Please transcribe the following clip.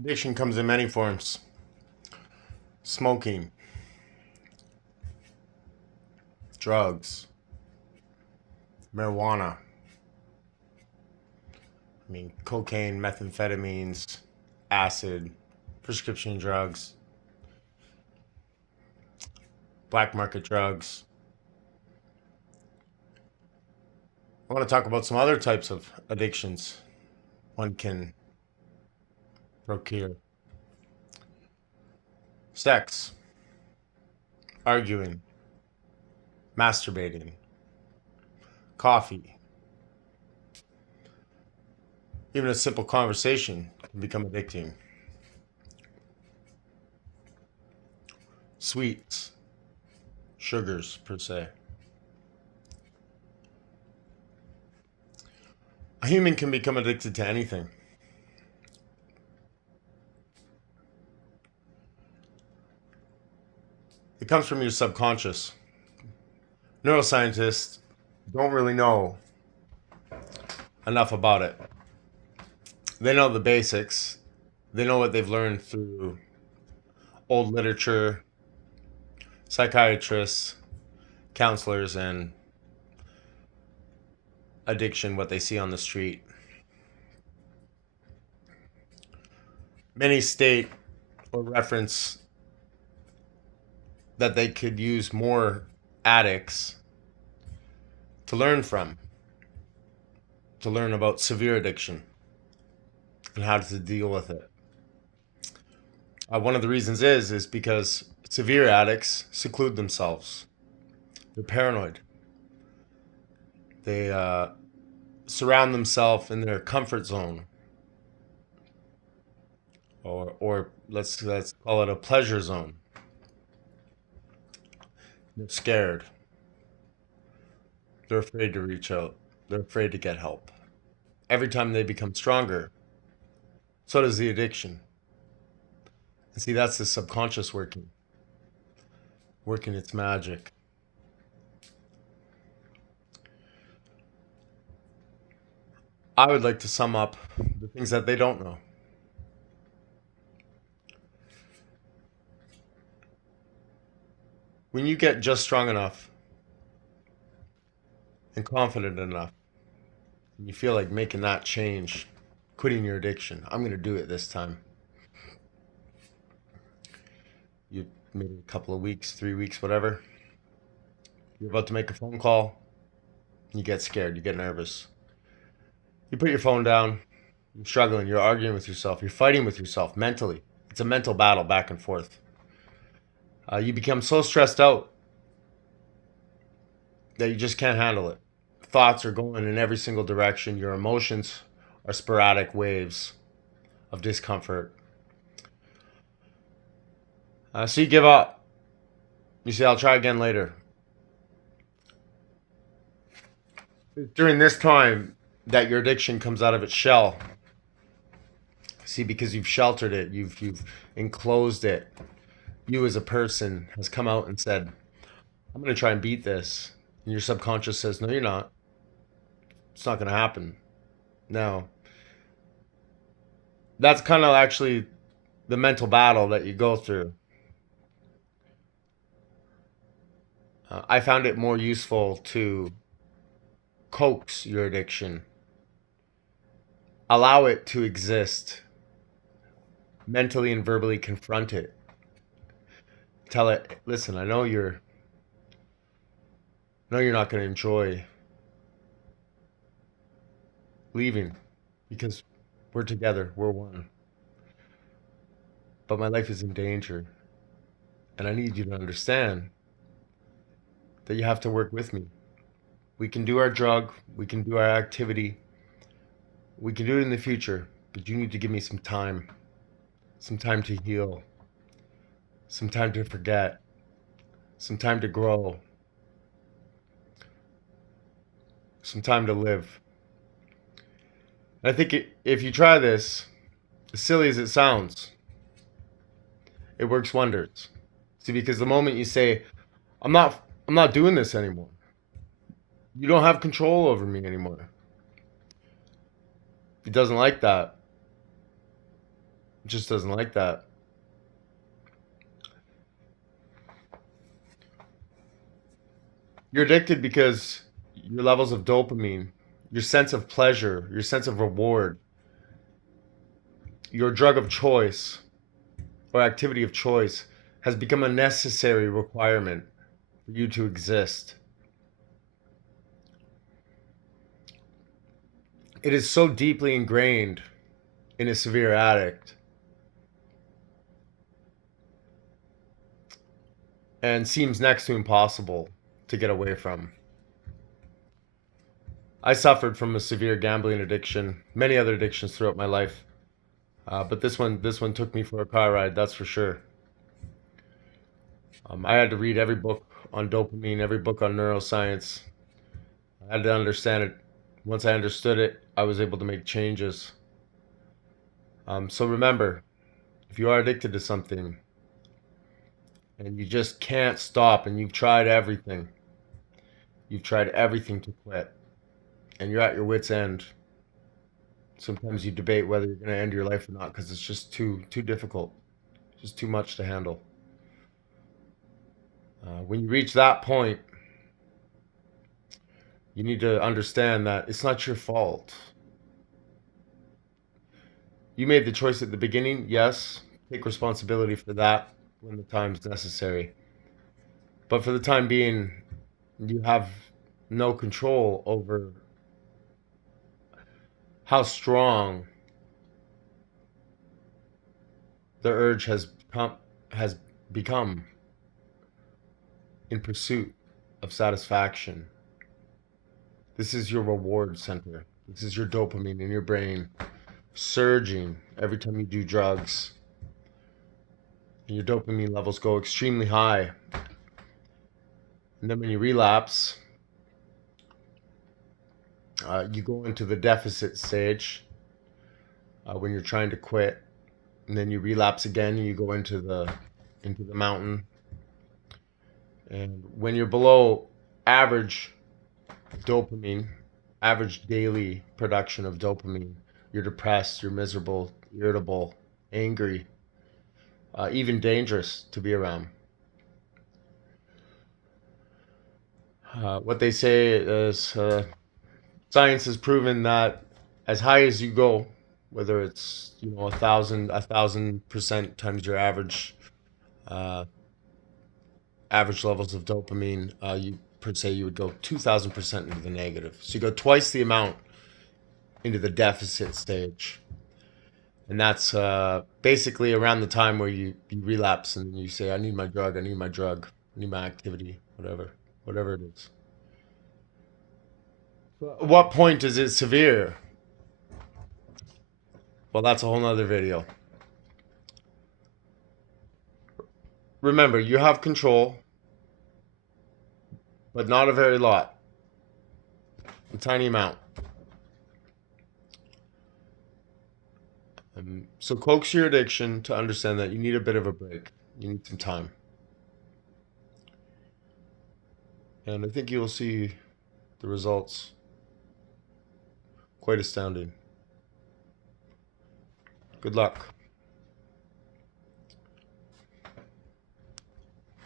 Addiction comes in many forms: smoking, drugs, marijuana, cocaine, methamphetamines, acid, prescription drugs, black market drugs. I want to talk about some other types of addictions one can procure: sex, arguing, masturbating, coffee. Even a simple conversation can become addicting. Sweets, sugars, per se. A human can become addicted to anything. It comes from your subconscious. Neuroscientists don't really know enough about it. They know the basics. They know what they've learned through old literature, psychiatrists, counselors, and addiction, what they see on the street. Many state or reference that they could use more addicts to learn from, to learn about severe addiction and how to deal with it. One of the reasons is because severe addicts seclude themselves. They're paranoid. They surround themselves in their comfort zone, or let's call it a pleasure zone. They're scared. They're afraid to reach out. They're afraid to get help. Every time they become stronger, so does the addiction. And see, that's the subconscious working its magic. I would like to sum up the things that they don't know. When you get just strong enough and confident enough, and you feel like making that change, quitting your addiction, I'm going to do it this time. You maybe a couple of weeks, 3 weeks, whatever. You're about to make a phone call. You get scared. You get nervous. You put your phone down. You're struggling. You're arguing with yourself. You're fighting with yourself mentally. It's a mental battle back and forth. You become so stressed out that you just can't handle it. Thoughts are going in every single direction. Your emotions are sporadic waves of discomfort. So you give up. You say, I'll try again later. During this time that your addiction comes out of its shell. See, because you've sheltered it, you've enclosed it. You as a person has come out and said, I'm going to try and beat this. And your subconscious says, no, you're not. It's not going to happen. No. That's kind of actually the mental battle that you go through. I found it more useful to coax your addiction, allow it to exist, mentally and verbally confront it. Tell it, listen, I know you're not going to enjoy leaving because we're together, we're one. But my life is in danger, and I need you to understand that you have to work with me. We can do our drug, we can do our activity, we can do it in the future, but you need to give me some time to heal, some time to forget, some time to grow, some time to live. And I think if you try this, as silly as it sounds, it works wonders. See, because the moment you say, I'm not doing this anymore, you don't have control over me anymore. It doesn't like that. just doesn't like that. You're addicted because your levels of dopamine, your sense of pleasure, your sense of reward, your drug of choice or activity of choice has become a necessary requirement for you to exist. It is so deeply ingrained in a severe addict and seems next to impossible to get away from. I suffered from a severe gambling addiction, many other addictions throughout my life, but this one took me for a car ride. That's for sure. I had to read every book on dopamine, every book on neuroscience. I had to understand it. Once I understood it, I was able to make changes. So remember, if you are addicted to something and you just can't stop and you've tried everything to quit, and you're at your wit's end, sometimes you debate whether you're going to end your life or not because it's just too difficult, just too much to handle. When you reach that point, you need to understand that it's not your fault. You made the choice at the beginning, yes. Take responsibility for that when the time's necessary. But for the time being, you have no control over how strong the urge has become in pursuit of satisfaction. This is your reward center. This is your dopamine in your brain surging every time you do drugs. And your dopamine levels go extremely high. And then when you relapse, you go into the deficit stage when you're trying to quit, and then you relapse again, and you go into the mountain. And when you're below average dopamine, average daily production of dopamine, you're depressed, you're miserable, irritable, angry, even dangerous to be around. What they say is science has proven that as high as you go, whether it's 1,000% times your uh, average levels of dopamine, you per se you would go 2,000% into the negative. So you go twice the amount into the deficit stage, and that's basically around the time where you relapse and you say, "I need my drug. I need my drug. I need my activity. Whatever it is." At what point is it severe? Well, that's a whole nother video. Remember, you have control, but not a very lot. A tiny amount. So coax your addiction to understand that you need a bit of a break. You need some time. And I think you will see the results quite astounding. Good luck.